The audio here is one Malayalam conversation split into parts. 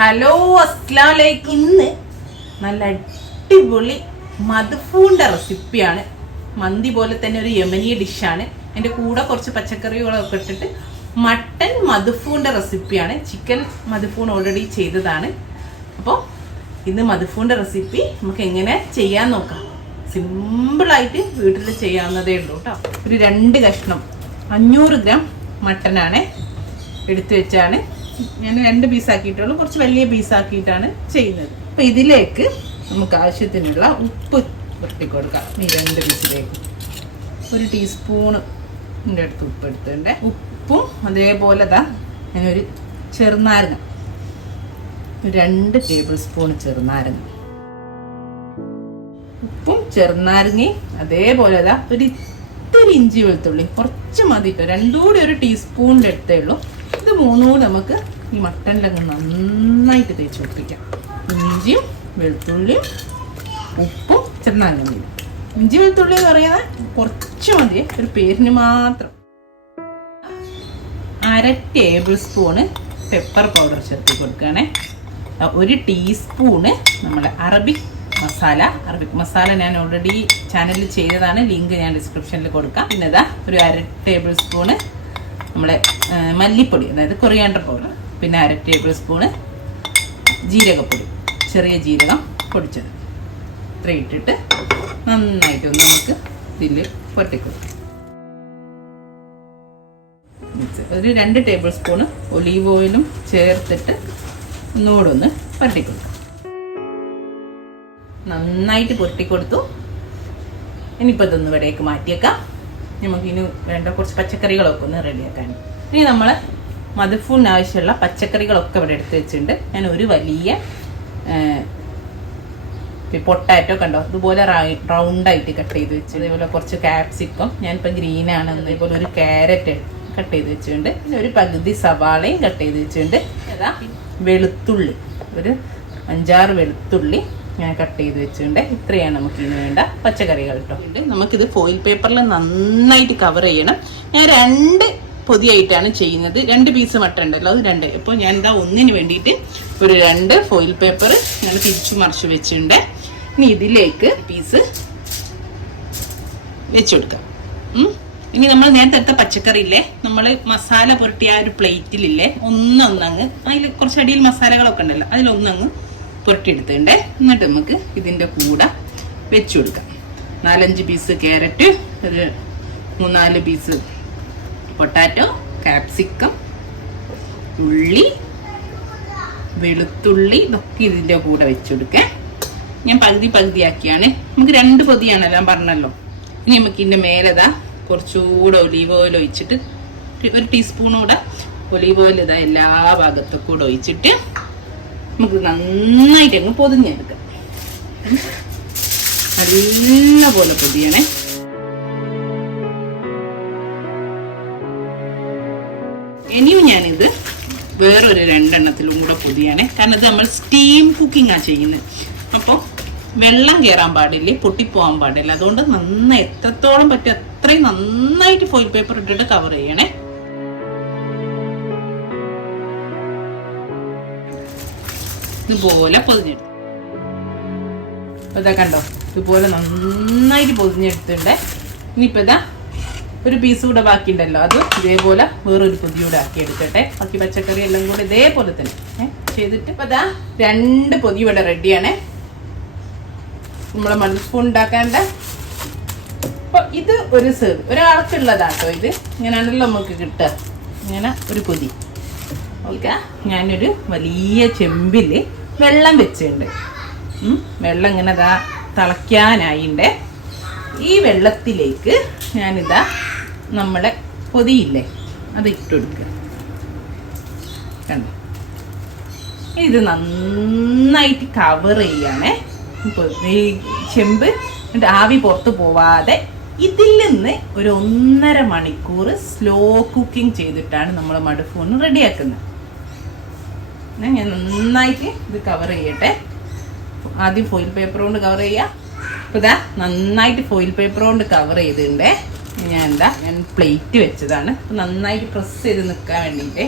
ഹലോ അസ്സലാമു അലൈക്കും. ഇന്ന് നല്ല അടിപൊളി മദ്ഫൂണിന്റെ റെസിപ്പിയാണ്. മന്തി പോലെ തന്നെ ഒരു യമനി ഡിഷാണ്. അതിൻ്റെ കൂടെ കുറച്ച് പച്ചക്കറികളൊക്കെ ഇട്ടിട്ട് മട്ടൻ മദ്ഫൂണിന്റെ റെസിപ്പിയാണ്. ചിക്കൻ മദ്ഫൂൺ ഓൾറെഡി ചെയ്തതാണ്. അപ്പോൾ ഇന്ന് മദ്ഫൂണിന്റെ റെസിപ്പി നമുക്ക് എങ്ങനെ ചെയ്യാൻ നോക്കാം. സിമ്പിളായിട്ട് വീട്ടിൽ ചെയ്യാവുന്നതേ ഉള്ളൂ കേട്ടോ. ഒരു 2 കഷ്ണം 500 ഗ്രാം മട്ടനാണ് എടുത്തു വെച്ചാണ് ഞാൻ 2 പീസാക്കിയിട്ടുള്ളൂ. കുറച്ച് വലിയ പീസാക്കിയിട്ടാണ് ചെയ്യുന്നത്. അപ്പം ഇതിലേക്ക് നമുക്ക് ആവശ്യത്തിനുള്ള ഉപ്പ് പുരട്ടി കൊടുക്കാം. ഈ 2 പീസിലേക്ക് 1 ടീസ്പൂണിൻ്റെ അടുത്ത് ഉപ്പ് എടുത്തിട്ടുണ്ട്. ഉപ്പും അതേപോലെ ഞാനൊരു ചെറുനാരങ്ങ 2 ടേബിൾ സ്പൂൺ ചെറുനാരങ്ങ, ഉപ്പും ചെറുനാരങ്ങയും അതേപോലെ ഒരു ഇത്തിരി ഇഞ്ചി വെളുത്തുള്ളി കുറച്ച് മതി കേട്ടോ. 2 കൂടി 1 ടീസ്പൂണിൻ്റെ അടുത്തേ ഉള്ളൂ. ഇത് 3 കൂടി നമുക്ക് ഈ മട്ടനിലങ്ങ് നന്നായിട്ട് തേച്ച് പിടിപ്പിക്കാം. ഇഞ്ചിയും വെളുത്തുള്ളിയും ഉപ്പും ചെറുനാരങ്ങയും. ഇഞ്ചി വെളുത്തുള്ളി എന്ന് പറയുന്നത് കുറച്ച് മതി, ഒരു പേരിന് മാത്രം. 1/2 ടേബിൾ സ്പൂണ് പെപ്പർ പൗഡർ ചേർത്ത് കൊടുക്കുകയാണേ. 1 ടീസ്പൂണ് നമ്മുടെ അറബിക് മസാല ഞാൻ ഓൾറെഡി ചാനലിൽ ചെയ്തതാണ്. ലിങ്ക് ഞാൻ ഡിസ്ക്രിപ്ഷനിൽ കൊടുക്കാം. പിന്നെ ഒരു 1/2 ടേബിൾ സ്പൂണ് നമ്മളെ മല്ലിപ്പൊടി, അതായത് കൊറിയാണ്ടർ പൗഡർ. പിന്നെ 1/2 ടേബിൾ സ്പൂണ് ജീരകപ്പൊടി, ചെറിയ ജീരകം പൊടിച്ചത്. ഇത്ര ഇട്ടിട്ട് നന്നായിട്ടൊന്ന് നമുക്ക് ഇതിൽ പൊട്ടിക്കൊടുക്കാം. ഒരു 2 ടേബിൾ സ്പൂണ് ഒലീവ് ഓയിലും ചേർത്തിട്ട് ഒന്നുകൂടെ ഒന്ന് പൊട്ടിക്കൊടുക്കാം. നന്നായിട്ട് പൊട്ടിക്കൊടുത്തു. ഇനിയിപ്പോൾ ഇതൊന്ന് ഇവിടേക്ക് മാറ്റിയേക്കാം. നമുക്കിനി വേണ്ട കുറച്ച് പച്ചക്കറികളൊക്കെ ഒന്ന് റെഡിയാക്കാൻ. ഇനി നമ്മൾ മദ്ഫൂണിന് ആവശ്യമുള്ള പച്ചക്കറികളൊക്കെ ഇവിടെ എടുത്ത് വെച്ചിട്ടുണ്ട്. ഞാൻ ഒരു വലിയ പൊട്ടാറ്റോ കണ്ടോ ഇതുപോലെ റൗണ്ടായിട്ട് കട്ട് ചെയ്ത് വെച്ചു. അതേപോലെ കുറച്ച് ക്യാപ്സിക്കം, ഞാനിപ്പോൾ ഗ്രീനാണ്. അതേപോലെ ഒരു ക്യാരറ്റ് കട്ട് ചെയ്ത് വെച്ചിട്ടുണ്ട്. പിന്നെ ഒരു പകുതി സവാളയും കട്ട് ചെയ്ത് വെച്ചിട്ടുണ്ട്. വെളുത്തുള്ളി ഒരു 5-6 വെളുത്തുള്ളി ഞാൻ കട്ട് ചെയ്ത് വെച്ചിട്ടുണ്ട്. ഇത്രയാണ് നമുക്ക് ഇനി വേണ്ട പച്ചക്കറികൾ കേട്ടോ. നമുക്കിത് ഫോയിൽ പേപ്പറിൽ നന്നായിട്ട് കവർ ചെയ്യണം. ഞാൻ 2 പൊതിയായിട്ടാണ് ചെയ്യുന്നത്. 2 പീസ് മട്ടൻ ഉണ്ടല്ലോ, അത് 2. അപ്പോൾ ഞാൻ ഒന്നിന് വേണ്ടിയിട്ട് ഒരു 2 ഫോയിൽ പേപ്പർ ഞാൻ തിരിച്ചു മറിച്ച് വെച്ചിട്ടുണ്ട്. ഇനി ഇതിലേക്ക് പീസ് വെച്ച് കൊടുക്കാം. ഇനി നമ്മൾ നേരത്തെ എടുത്ത പച്ചക്കറി ഇല്ലേ, നമ്മൾ മസാല പുരട്ടിയ ഒരു പ്ലേറ്റിലില്ലേ, ഒന്നൊന്നങ്ങ് അതിൽ കുറച്ച് അടിയിൽ മസാലകളൊക്കെ ഉണ്ടല്ലോ, അതിലൊന്നങ്ങ് പുരട്ടിയെടുത്തിട്ടുണ്ട്. എന്നിട്ട് നമുക്ക് ഇതിൻ്റെ കൂടെ വെച്ചു കൊടുക്കാം. 4-5 പീസ് ക്യാരറ്റ്, ഒരു 3-4 പീസ് പൊട്ടാറ്റോ, ക്യാപ്സിക്കം, ഉള്ളി, വെളുത്തുള്ളി, ഇതൊക്കെ ഇതിൻ്റെ കൂടെ വെച്ചു കൊടുക്കാം. ഞാൻ പകുതിയാക്കിയാണ്. നമുക്ക് 2 പൊതിയാണല്ലോ ഞാൻ പറഞ്ഞല്ലോ. ഇനി നമുക്ക് ഇതിൻ്റെ മേലെ കുറച്ചുകൂടെ ഒലീവ് ഓയിൽ ഒഴിച്ചിട്ട് 1 ടീസ്പൂൺ കൂടെ ഒലീവ് ഓയിൽ എല്ലാ ഭാഗത്തും കൂടെ ഒഴിച്ചിട്ട് നമുക്ക് നന്നായിട്ട് അങ്ങ് പൊതിഞ്ഞെടുക്കാം. നല്ല പോലെ പൊതിയണേ. ഇനിയും ഞാനിത് വേറൊരു 2 എണ്ണത്തിലും കൂടെ പൊതിയാണേ. കാരണം ഇത് നമ്മൾ സ്റ്റീം കുക്കിംഗ് ആണ് ചെയ്യുന്നത്. അപ്പോൾ വെള്ളം കയറാൻ പാടില്ല, പൊട്ടിപ്പോവാൻ പാടില്ല. അതുകൊണ്ട് നന്നായി എത്രത്തോളം പറ്റും അത്രയും നന്നായിട്ട് ഫോയിൽ പേപ്പർ ഇട്ടിട്ട് കവർ ചെയ്യണേ. ഇതുപോലെ പൊതിഞ്ഞെടുത്തു. ഇതാ കണ്ടോ, ഇതുപോലെ നന്നായിട്ട് പൊതിഞ്ഞെടുത്തിട്ടുണ്ട്. ഇനിയിപ്പോൾ ഒരു പീസ് കൂടെ ബാക്കിയുണ്ടല്ലോ, അത് ഇതേപോലെ വേറൊരു പൊതിയൂടെ ആക്കി എടുക്കട്ടെ. ബാക്കി പച്ചക്കറി എല്ലാം കൂടെ ഇതേപോലെ തന്നെ ചെയ്തിട്ട് ഇപ്പം 2 പൊതി ഇവിടെ റെഡിയാണേ. നമ്മളെ മദ്ഫൂൺ ഉണ്ടാക്കാണ്ട. അപ്പോൾ ഇത് ഒരു സെർവ് ഒരാൾക്കുള്ളതാട്ടോ. ഇത് ഇങ്ങനെയാണല്ലോ നമുക്ക് കിട്ടുക. ഇങ്ങനെ ഒരു പൊതി. ഓക്കെ, ഞാനൊരു വലിയ ചെമ്പിൽ വെള്ളം വെച്ചിട്ടുണ്ട്. വെള്ളം ഇങ്ങനെ തിളയ്ക്കാനായിണ്ട്. ഈ വെള്ളത്തിലേക്ക് ഞാനിതാ നമ്മുടെ പൊതിയില്ലേ അത് ഇട്ടുകൊടുക്കുക. കണ്ടോ, ഇത് നന്നായിട്ട് കവർ ചെയ്യാനേ. ഈ ചെമ്പ് ആവി പുറത്ത് പോവാതെ ഇതിൽ നിന്ന് ഒരു 1.5 മണിക്കൂർ സ്ലോ കുക്കിംഗ് ചെയ്തിട്ടാണ് നമ്മൾ മദ്ഫൂൺ റെഡിയാക്കുന്നത്. ഞാൻ നന്നായിട്ട് ഇത് കവർ ചെയ്യട്ടെ. ആദ്യം ഫോയിൽ പേപ്പർ കൊണ്ട് കവർ ചെയ്യാം. അപ്പോൾ നന്നായിട്ട് ഫോയിൽ പേപ്പർ കൊണ്ട് കവർ ചെയ്തിട്ടുണ്ട്. ഞാൻ പ്ലേറ്റ് വെച്ചതാണ്. നന്നായിട്ട് പ്രസ് ചെയ്ത് നിൽക്കാൻ വേണ്ടിയിട്ട്.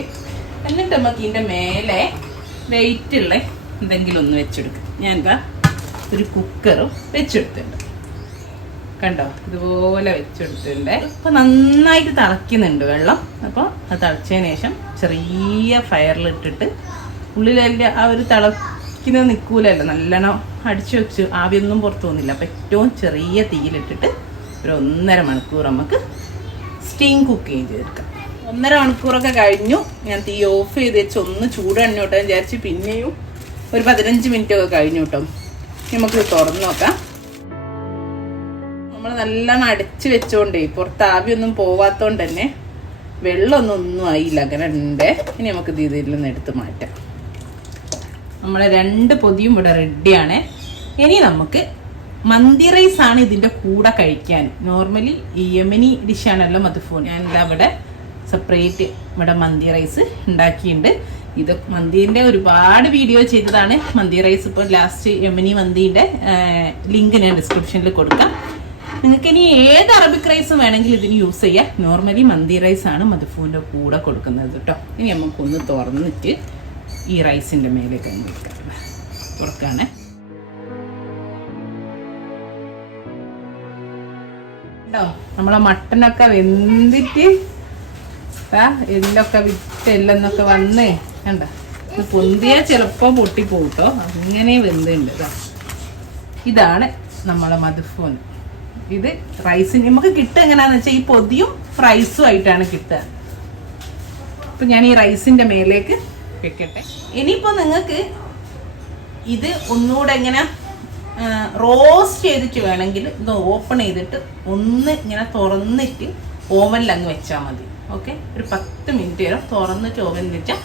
എന്നിട്ട് നമുക്ക് ഇതിൻ്റെ മേലെ വെയിറ്റ് ഉള്ള എന്തെങ്കിലും ഒന്ന് വെച്ചെടുക്കുക. ഞാൻ ഇതാ ഒരു കുക്കറും വെച്ചെടുത്തിട്ടുണ്ട്. കണ്ടോ, ഇതുപോലെ വെച്ചെടുത്തിട്ടുണ്ട്. അപ്പോൾ നന്നായിട്ട് തിളയ്ക്കുന്നുണ്ട് വെള്ളം. അപ്പോൾ അത് തിളച്ചതിന് ശേഷം ചെറിയ ഫയറിലിട്ടിട്ട് ഉള്ളിലെ ആ ഒരു തിളയ്ക്കുന്നത് നിൽക്കൂലല്ലോ, നല്ലോണം അടിച്ചു വെച്ച് ആവിയൊന്നും പുറത്തു പോകുന്നില്ല. അപ്പോൾ ഏറ്റവും ചെറിയ തീയിലിട്ടിട്ട് ഒരു 1.5 മണിക്കൂർ നമുക്ക് സ്റ്റീം കുക്കിങ് ചെയ്തെടുക്കാം. 1.5 മണിക്കൂറൊക്കെ കഴിഞ്ഞു. ഞാൻ തീ ഓഫ് ചെയ്ത് വെച്ച് ഒന്ന് ചൂടെണ്ണോട്ടെ വിചാരിച്ച് പിന്നെയും ഒരു 15 മിനിറ്റ് ഒക്കെ കഴിഞ്ഞു കേട്ടോ. നമുക്ക് തുറന്ന് നോക്കാം. നമ്മൾ നല്ലോണം അടച്ച് വെച്ചോണ്ടേ പുറത്ത് ആവിയൊന്നും പോവാത്തോണ്ട് തന്നെ വെള്ളമൊന്നും ആയില്ല, അങ്ങനെ ഉണ്ട്. ഇനി നമുക്ക് ഇതിൽ നിന്ന് എടുത്ത് മാറ്റാം. നമ്മളെ 2 പൊതിയും ഇവിടെ റെഡിയാണ്. ഇനി നമുക്ക് മന്തി റൈസ് ആണ് ഇതിൻ്റെ കൂടെ കഴിക്കാൻ. നോർമലി ഈ യമനി ഡിഷാണല്ലോ മദ്ഫൂൺ. ഞാനിതാ ഇവിടെ സെപ്പറേറ്റ് ഇവിടെ മന്തി റൈസ് ഉണ്ടാക്കിയിട്ടുണ്ട്. ഇത് മന്തിൻ്റെ ഒരുപാട് വീഡിയോ ചെയ്തതാണ്. മന്തി റൈസ് ഇപ്പോൾ ലാസ്റ്റ് യമനി മന്തിൻ്റെ ലിങ്ക് ഞാൻ ഡിസ്ക്രിപ്ഷനിൽ കൊടുക്കാം. നിങ്ങൾക്ക് ഇനി ഏത് അറബിക് റൈസും വേണമെങ്കിൽ ഇതിന് യൂസ് ചെയ്യാം. നോർമലി മന്തി റൈസ് ആണ് മദ്ഫൂൻ്റെ കൂടെ കൊടുക്കുന്നത് കേട്ടോ. ഇനി നമുക്കൊന്ന് തുറന്നിട്ട് ഈ റൈസിൻ്റെ മേലേക്ക് തുറക്കാണ്. കേട്ടോ, നമ്മളെ മട്ടനൊക്കെ വെന്തിട്ട് എല്ലൊക്കെ വിറ്റ് എല്ലെന്നൊക്കെ വന്നേ കണ്ട. പൊന്തിയാൽ ചിലപ്പോൾ പൊട്ടിപ്പോകും കേട്ടോ, അങ്ങനെ വെന്തുണ്ട്. ഇതാണ് നമ്മളെ മദ്ഫൂൻ. ഇത് റൈസിന് നമുക്ക് കിട്ടുക എങ്ങനെയാണെന്ന് വെച്ചാൽ ഈ പൊതിയും റൈസും ആയിട്ടാണ് കിട്ടുക. അപ്പം ഞാൻ ഈ റൈസിൻ്റെ മേലേക്ക് വെക്കട്ടെ. ഇനിയിപ്പോൾ നിങ്ങൾക്ക് ഇത് ഒന്നുകൂടെ ഇങ്ങനെ റോസ്റ്റ് ചെയ്തിട്ട് വേണമെങ്കിൽ ഇത് ഓപ്പൺ ചെയ്തിട്ട് ഒന്ന് ഇങ്ങനെ തുറന്നിട്ട് ഓവനിൽ അങ്ങ് വെച്ചാൽ മതി. ഓക്കെ, ഒരു 10 മിനിറ്റ് നേരം തുറന്നിട്ട് ഓവനിൽ വെച്ചാൽ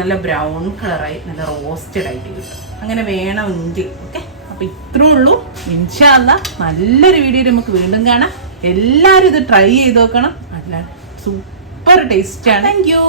നല്ല ബ്രൗൺ കളറായി നല്ല റോസ്റ്റഡ് ആയിട്ട് കിട്ടും. അങ്ങനെ വേണമെങ്കിൽ. ഓക്കെ, അപ്പോൾ ഇത്രേ ഉള്ളൂ. ഇൻഷാ അല്ലാ നല്ലൊരു വീഡിയോ നമുക്ക് വീണ്ടും കാണാം. എല്ലാവരും ഇത് ട്രൈ ചെയ്ത് നോക്കണം. നല്ല സൂപ്പർ ടേസ്റ്റാണ്. Thank you.